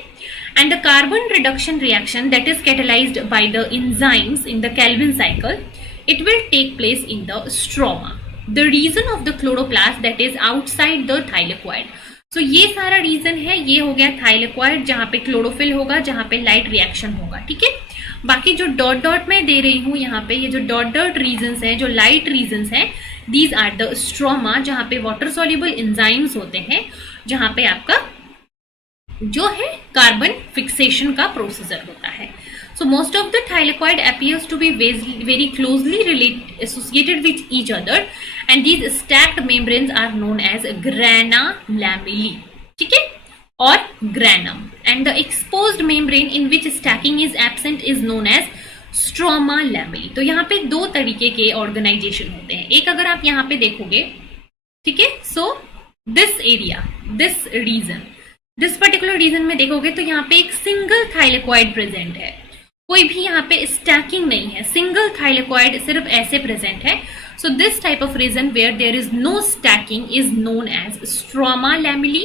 And the carbon reduction reaction that is catalyzed by the enzymes in the Calvin cycle, it will take place in the stroma, the region of the chloroplast that is outside the thylakoid. So ये सारा reason है, ये हो गया thylakoid जहाँ पे chlorophyll होगा, जहाँ पे लाइट रिएक्शन होगा, ठीक है. बाकी जो डॉट डॉट में दे रही हूँ यहाँ पे, ये जो डॉट डॉट रीजन्स हैं, जो लाइट रीजन्स हैं, दीज आर द स्ट्रोमा, जहाँ पे वाटर सॉल्युबल एंजाइम्स होते हैं, जहाँ पे आपका जो है कार्बन फिक्सेशन का प्रोसीजर होता है. So most of the thylakoid appears to be very closely associated with each other, and these stacked membranes are known as grana lamellae, ठीक है, और granum. And the exposed membrane in which stacking is absent is known as stroma lamellae. तो यहाँ पे दो तरीके के organisation होते हैं. एक अगर आप यहाँ पे देखोगे, ठीक है, so this area, this region, this particular region में देखोगे तो यहाँ पे एक सिंगल थाइलेकोइड प्रेजेंट है, कोई भी यहाँ पे स्टैकिंग नहीं है, सिंगल थाइलेकोइड सिर्फ ऐसे प्रेजेंट है. So this type of region where there is no stacking is known as stroma lamellae,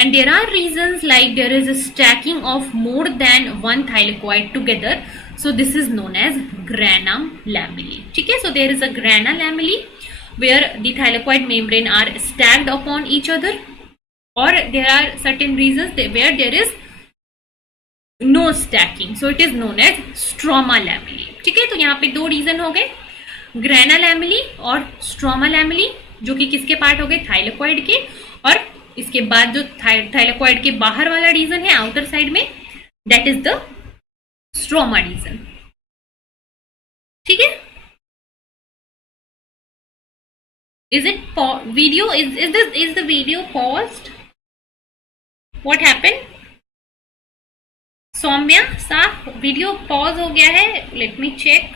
and there are regions like there is stacking of more than one thylakoid together, so this is known as granum lamellae, ठीक है. So there is a grana lamellae where the thylakoid membrane are stacked upon each other, और there are certain regions where there is no stacking, so it is known as stroma lamellae, ठीक है. तो यहाँ पे दो reason हो गए, grana lamellae और स्ट्रोमा लैमेली, जो कि किसके पार्ट हो गए, थाइलेकोइड के. और इसके बाद जो थाइलेकोइड के बाहर वाला रीजन है आउटर साइड में, that is the stroma region, ठीक है. Is it video is the video paused? What happened? Saumya साफ वीडियो पॉज हो गया है, let me check.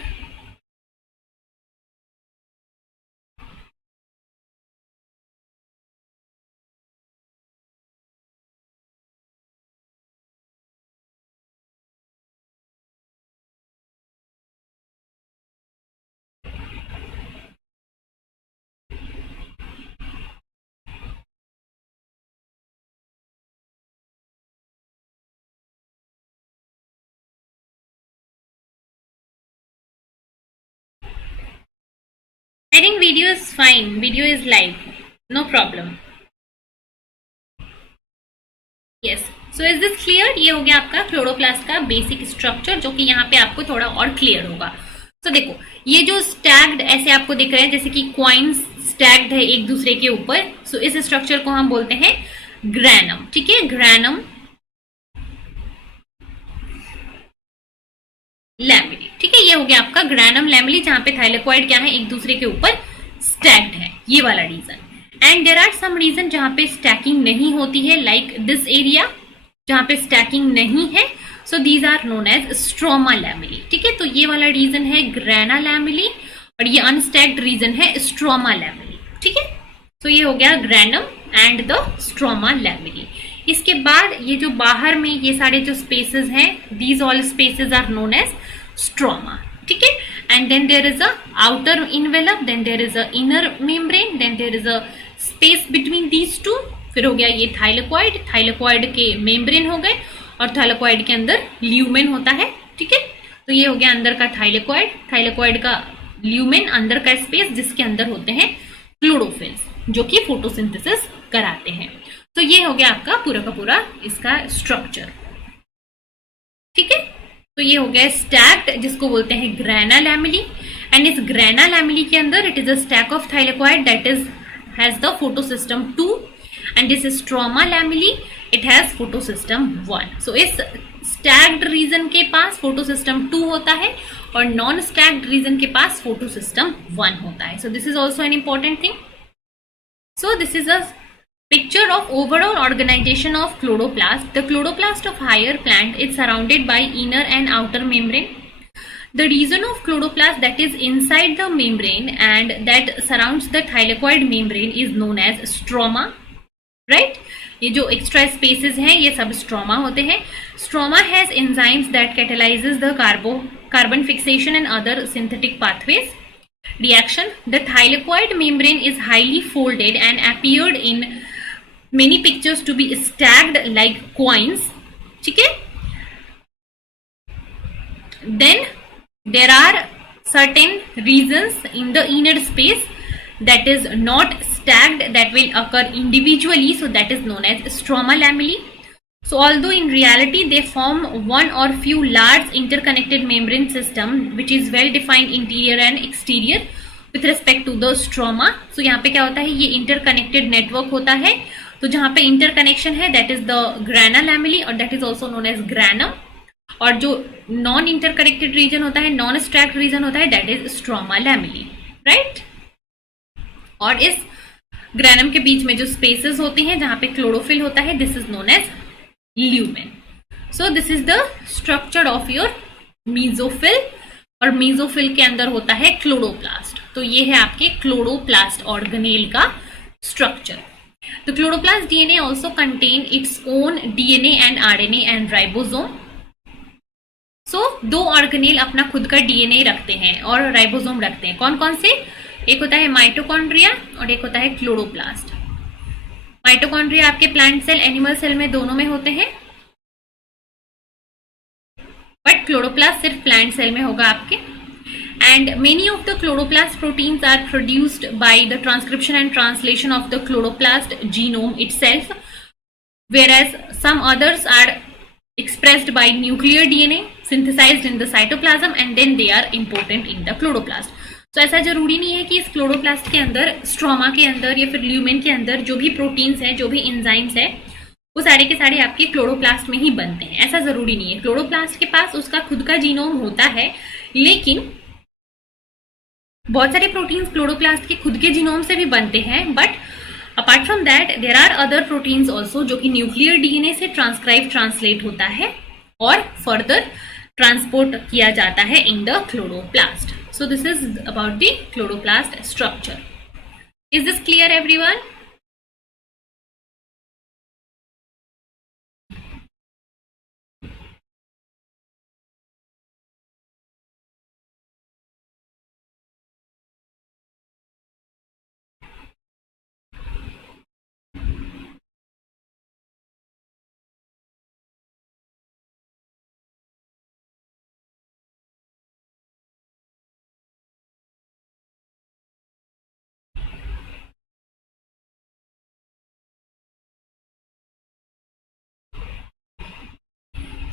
I think video is fine. Video is live. No problem. Yes. So is this clear? ये हो गया आपका क्लोरोप्लास्ट का बेसिक स्ट्रक्चर, जो कि यहाँ पे आपको थोड़ा और क्लियर होगा. तो देखो, ये जो स्टैग्ड ऐसे आपको दिख रहे हैं, जैसे कि क्वाइंस स्टैग्ड है एक दूसरे के ऊपर, सो इस स्ट्रक्चर को हम बोलते हैं ग्रैनम, ठीक है, ग्रैनम लैमेली, ठीक है. ये हो गया आपका ग्रैनम लैमेली, जहां पे थाइलेकोइड क्या है, एक दूसरे के ऊपर स्टैक्ड है, ये वाला रीजन. And there are some region जहां पे स्टैकिंग नहीं होती है, लाइक दिस एरिया जहां पे स्टैकिंग नहीं है, so these are known as stroma lamellae, ठीक है. तो ये वाला रीजन है ग्रैना लैमेली, और ये अनस्टैक्ड रीजन है स्ट्रोमा लैमेली, ठीक है. सो ये हो गया granum and the stroma lamellae. इसके बाद ये जो बाहर में ये सारे जो स्पेसेस हैं, these all spaces are known as stroma, ठीक है। And then there is a outer envelope, then there is a inner membrane, then there is a space between these two. फिर हो गया ये थाइलेक्वाइड, थाइलेक्वाइड के membrane हो गए और थाइलेक्वाइड के अंदर ल्यूमेन होता है, ठीक है। तो ये हो गया अंदर का थाइलेक्वाइड, थाइलेक्वाइड का ल्यूमेन, अंदर का स्पेस जिसके अंदर होते हैं क्लोरोफिल्स जो कि फोटोसिंथेसिस कराते हैं। तो ये हो गया आपका पूरा का पूरा इसका स्ट्रक्चर, ठीक है। तो ये हो गया स्टैक्ड, जिसको बोलते हैं ग्रैना लैमेली। एंड इस ग्रैना लैमेली के अंदर it is a stack of thylakoid that is has the photosystem 2 and this stroma lamellae it has photosystem 1। सो इस स्टैक्ड रीजन के पास फोटोसिस्टम 2 होता है और नॉन स्टैक्ड रीजन के पास फोटोसिस्टम 1 होता है। So this is also an important thing. So this is a picture of overall organization of chloroplast. The chloroplast of higher plant is surrounded by inner and outer membrane. The region of chloroplast that is inside the membrane and that surrounds the thylakoid membrane is known as stroma. Right? ये जो extra spaces हैं ये सब stroma होते हैं. Stroma has enzymes that catalyzes the carbon fixation and other synthetic pathways. Reaction. The thylakoid membrane is highly folded and appeared in many pictures to be stacked like coins, ठीक है। Then there are certain regions in the inner space that is not stacked that will occur individually, so that is known as stroma lamellae. So although in reality they form one or few large interconnected membrane system which is well defined interior and exterior with respect to the stroma. So यहाँ पे क्या होता है, ये interconnected network होता है। तो जहाँ पे interconnection है that is the grana lamellae और that is also known as granum, और जो non interconnected region होता है, non stacked region होता है that is stroma lamellae, right? और इस ग्रैनम के बीच में जो स्पेसेस होती हैं जहाँ पे क्लोरोफिल होता है this is known as lumen. So this is the structure of your mesophyll, और मीजोफिल के अंदर होता है क्लोरोप्लास्ट। तो ये है आपके क्लोरोप्लास्ट ऑर्गेनेल का स्ट्रक्चर। तो chloroplast DNA also contain its own DNA and RNA and ribosome. So दो ऑर्गेनेल अपना खुद का डीएनए रखते हैं और राइबोसोम रखते हैं। कौन कौन से? एक होता है माइटोकॉन्ड्रिया और एक होता है क्लोरोप्लास्ट। माइटोकॉन्ड्रिया आपके प्लांट सेल, एनिमल सेल में दोनों में होते हैं, बट क्लोरोप्लास्ट सिर्फ प्लांट सेल में होगा आपके। And many of the chloroplast proteins are produced by the transcription and translation of the chloroplast genome itself, whereas some others are expressed by nuclear DNA synthesized in the cytoplasm and then they are important in the chloroplast. तो ऐसा जरूरी नहीं है कि इस chloroplast के अंदर, stroma के अंदर या फिर ल्यूमेन के अंदर जो भी प्रोटीन्स हैं, जो भी एंजाइम्स है, वो सारे के सारे आपके क्लोरोप्लास्ट में ही बनते हैं, ऐसा जरूरी नहीं है। क्लोरोप्लास्ट के पास उसका खुद का जीनोम होता है, लेकिन बहुत सारे प्रोटीन्स क्लोरोप्लास्ट के खुद के जीनोम से भी बनते हैं, but apart from that there are other proteins also जो कि न्यूक्लियर डीएनए से ट्रांसलेट होता है और फर्दर ट्रांसपोर्ट किया जाता है in the chloroplast. So this is about the chloroplast structure. Is this clear everyone?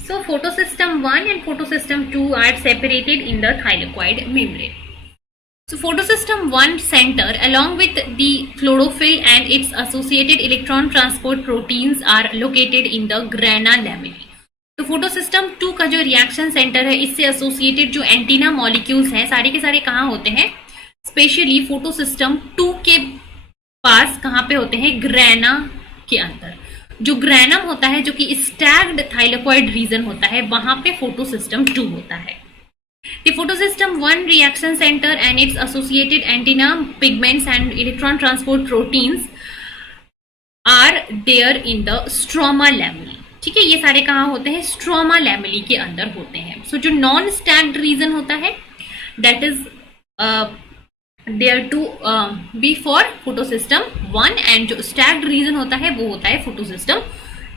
So photosystem 1 and photosystem 2 are separated in the thylakoid membrane. So photosystem 1 center along with the chlorophyll and its associated electron transport proteins are located in the grana lamellae. तो photosystem 2 का जो reaction centre है, इससे associated जो antenna molecules हैं सारे के सारे कहाँ होते हैं? स्पेशली फोटोसिस्टम 2 के पास कहाँ पे होते हैं? ग्रैना के अंदर। जो ग्रैनम होता है, जो कि स्टैग्ड थाइलेकॉइड रीजन होता है, वहां पे फोटोसिस्टम 2 होता है। The photosystem 1 reaction center and its associated antenna, pigments and electron transport proteins are there in the stroma lamella. ठीक है, ये सारे कहाँ होते हैं? स्ट्रोमा लैमेली के अंदर होते हैं. सो जो नॉन स्टैक्ड रीजन होता है that is there to be for photosystem 1 and जो स्टैक्ड रीजन होता है वो होता है फोटोसिस्टम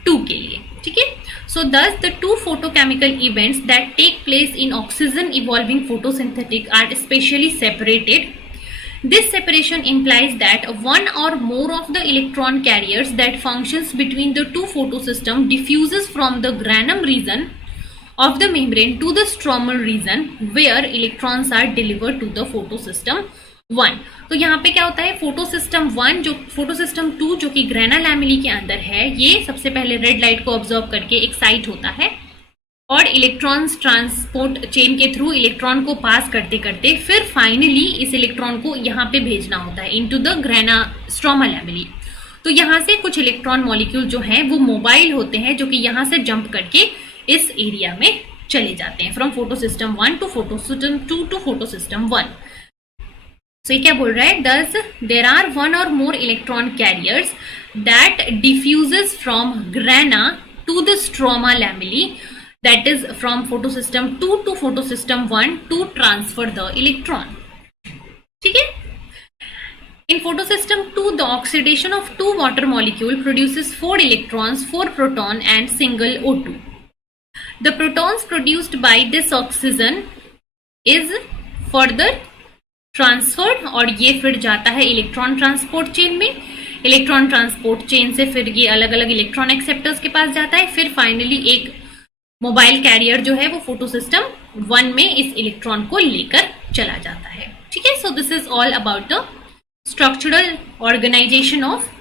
2 के लिए. ठीक है, so thus the two photochemical events that take place in oxygen evolving photosynthetic are spatially separated. This separation implies that one or more of the electron carriers that functions between the two photosystems diffuses from the granum region of the membrane to the stromal region where electrons are delivered to the photosystem 1. तो यहाँ पे क्या होता है? Photosystem 1 जो photosystem 2 जो कि grana lamellae के अंदर है, ये सबसे पहले रेड लाइट को ऑब्जर्व करके एक्साइट होता है और इलेक्ट्रॉन्स ट्रांसपोर्ट चेन के थ्रू इलेक्ट्रॉन को पास करते करते फिर फाइनली इस इलेक्ट्रॉन को यहाँ पे भेजना होता है into the grana stroma lamellae. तो यहाँ से कुछ इलेक्ट्रॉन मॉलिक्यूल जो हैं वो मोबाइल होते हैं जो कि यहाँ से जंप करके इस एरिया में चले जाते हैं from photosystem 1 to photosystem 2 to photosystem 1. So, ये क्या बोल रहा है? Thus, there are one or more electron carriers that diffuses from grana to the stroma lamellae, that is from photosystem 2 to photosystem 1 to transfer the electron. ठीक है? In photosystem 2, the oxidation of two water molecule produces 4 electrons, 4 proton and single O2. The protons produced by this oxygen is further transferred और ये फिर जाता है electron transport chain में. Electron transport chain से फिर ये अलग अलग इलेक्ट्रॉन एक्सेप्टर्स के पास जाता है. फिर फाइनली एक मोबाइल कैरियर जो है वो फोटोसिस्टम 1 में इस इलेक्ट्रॉन को लेकर चला जाता है. ठीक है, so this is all about the structural organisation of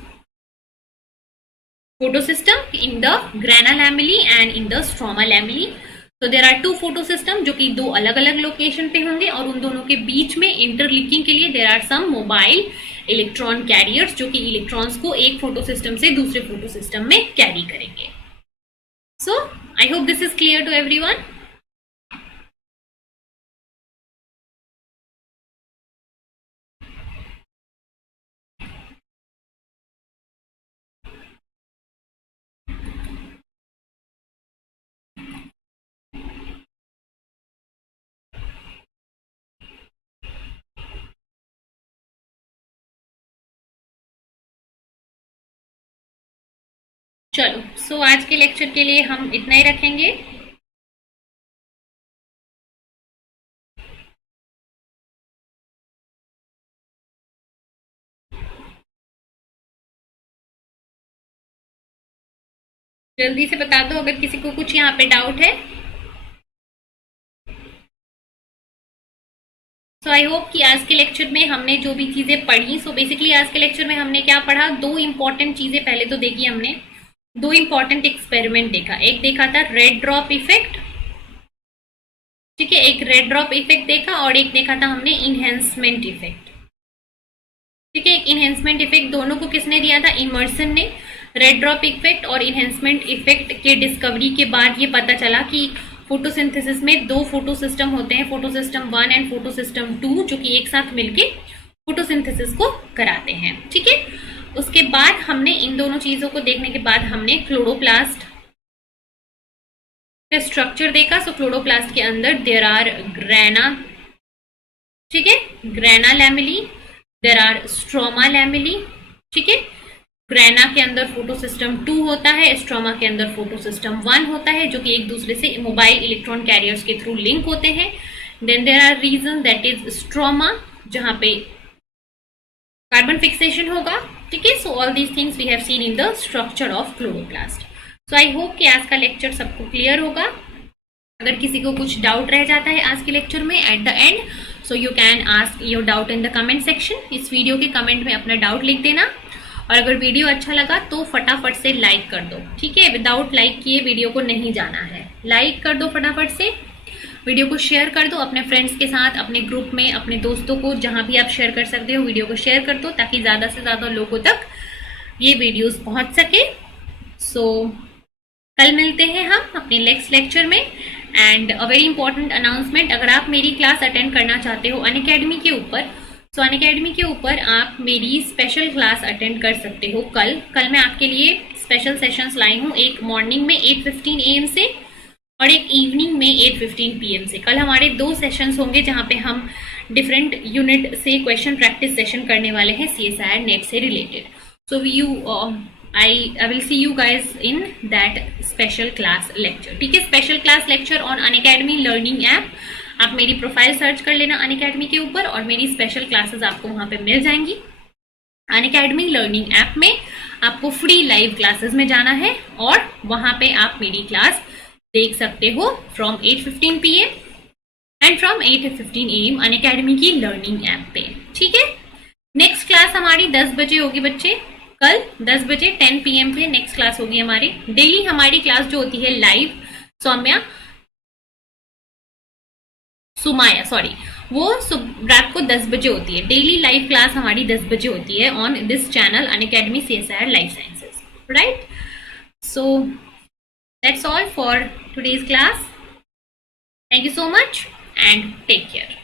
photosystem in the grana lamellae and in the stroma lamellae. So there are two photosystem जो कि दो अलग अलग लोकेशन पे होंगे और उन दोनों के बीच में इंटरलिंकिंग के लिए there are some mobile electron carriers जो कि इलेक्ट्रॉन्स को एक फोटोसिस्टम से दूसरे फोटोसिस्टम में कैरी करेंगे. So I hope this is clear to everyone. चलो, सो आज के लेक्चर के लिए हम इतना ही रखेंगे. जल्दी से बता दो अगर किसी को कुछ यहाँ पे डाउट है. सो आई होप कि आज के लेक्चर में हमने जो भी चीजें पढ़ी, सो बेसिकली आज के लेक्चर में हमने क्या पढ़ा, दो इंपॉर्टेंट चीजें पहले तो देखी हमने. दो इंपॉर्टेंट एक्सपेरिमेंट देखा. एक देखा था रेड ड्रॉप इफेक्ट, ठीक है, एक रेड ड्रॉप इफेक्ट देखा और एक देखा था हमने इनहेंसमेंट इफेक्ट. ठीक है, एक इनहेंसमेंट इफेक्ट दोनों को किसने दिया था? इमर्सन ने. रेड ड्रॉप इफेक्ट और इनहेंसमेंट इफेक्ट के डिस्कवरी के बाद ये पता चला कि फोटोसिंथेसिस में दो फोटोसिस्टम होते हैं, फोटोसिस्टम 1 एंड फोटोसिस्टम 2, जो कि एक साथ मिलके फोटोसिंथेसिस को कराते हैं. ठीक है, उसके बाद हमने इन दोनों चीजों को देखने के बाद हमने क्लोरोप्लास्ट का स्ट्रक्चर देखा. सो क्लोरोप्लास्ट के अंदर देयर आर ग्रेना, ठीक है, grana lamellae, there are stroma lamellae. ठीक है, ग्रेना के अंदर फोटोसिस्टम 2 होता है, स्ट्रोमा के अंदर फोटोसिस्टम 1 होता है, जो कि एक दूसरे से मोबाइल इलेक्ट्रॉन कैरियर्स के थ्रू लिंक होते हैं. Then there are region that is stroma, जहां पे कार्बन फिक्सेशन होगा. ठीक है, so all these things we have seen in the structure of chloroplast. So I hope कि आज का लेक्चर सबको क्लियर होगा. अगर किसी को कुछ डाउट रह जाता है आज के लेक्चर में at the end, so you can ask your doubt in the comment section. इस वीडियो के कमेंट में अपना डाउट लिख देना. और अगर वीडियो अच्छा लगा तो फटाफट से लाइक कर दो. ठीक है, विदाउट लाइक किए वीडियो को नहीं जाना है. लाइक कर दो फटाफट से, वीडियो को शेयर कर दो अपने फ्रेंड्स के साथ, अपने ग्रुप में, अपने दोस्तों को, जहां भी आप शेयर कर सकते हो वीडियो को शेयर कर दो, ताकि ज्यादा से ज्यादा लोगों तक ये वीडियोस पहुंच सके. सो कल मिलते हैं हम अपने नेक्स्ट लेक्चर में. And a very important announcement, अगर आप मेरी क्लास अटेंड करना चाहते हो अनअकैडमी के ऊपर, तो अनअकैडमी के ऊपर आप मेरी स्पेशल क्लास अटेंड कर सकते हो। कल मैं आपके लिए स्पेशल सेशंस लाई हूँ, एक मॉर्निंग में 8:15 AM से और एक इवनिंग में 8:15 PM से। कल हमारे 2 सेशंस होंगे जहाँ पे हम डिफरेंट यूनिट से क्वेश्चन प्रैक्टिस सेशन करने वाले हैं CSIR नेट से related. So I will see you guys in that special class lecture। ठीक है, special class lecture on Unacademy learning app. आप मेरी प्रोफाइल सर्च कर लेना अनअकैडमी के ऊपर और मेरी स्पेशल क्लासेस आपको वहां पे मिल जाएंगी। अनअकैडमी लर्निंग ऐप में आपको फ्री लाइव क्लासेस में जाना है और वहां पे आप मेरी क्लास देख सकते हो from 8:15 PM and from 8:15 AM Unacademy की लर्निंग ऐप पे। ठीक है, नेक्स्ट क्लास हमारी 10 बजे होगी बच्चे, कल 10 बजे 10 PM पे नेक्स्ट क्लास होगी हमारी। डेली हमारी क्लास जो होती है लाइव वो रात को 10 बजे होती है। डेली लाइव क्लास हमारी 10 बजे होती है on this channel Unacademy CSIR life sciences, right. So that's all for today's class. Thank you so much and take care.